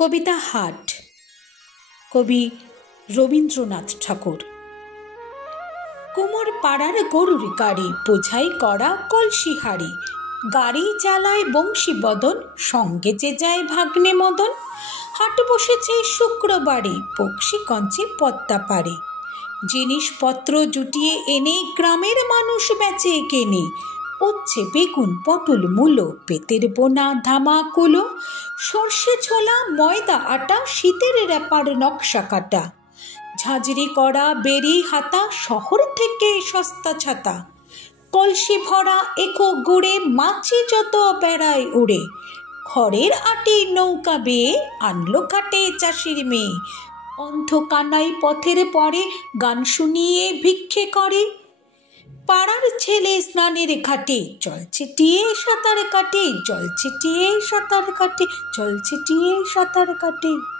কবিতা হাট, কবি রবীন্দ্রনাথ ঠাকুর। কুমোর পাড়ার গরুর গাড়ি, বোঝাই করা কলসি হাড়ি, গাড়ি চালায় বংশী বদন, সঙ্গে যে যায় ভাগ্নে মদন। হাট বসেছে শুক্রবারে, বক্সিগঞ্জে পদ্মা পারে। জিনিসপত্র জুটিয়ে এনে গ্রামের মানুষ বেচে কেনে। উচ্ছে বেগুন পটল মূলো, পেতের বোনা ধামা কুলো, সর্ষে ছোলা ময়দা আটা, শীতের র্যাপার নকশা কাটা। ঝাঁঝরি করা বেরি হাতা, শহর থেকে সস্তা ছাতা। কলসি ভরা এখো গুড়ে, মাছি যত বেড়ায় উড়ে। খড়ের আটি নৌকা বেয়ে আনলো ঘাটে চাষির মেয়ে। অন্ধ কানাই পথের পরে গান শুনিয়ে ভিক্ষে করে। পাড়ার ছেলে স্নানের ঘাটে জল ছিটিয়ে সাঁতার কাটে, জল ছিটিয়ে সাঁতার কাটে, জল ছিটিয়ে সাঁতার কাটে।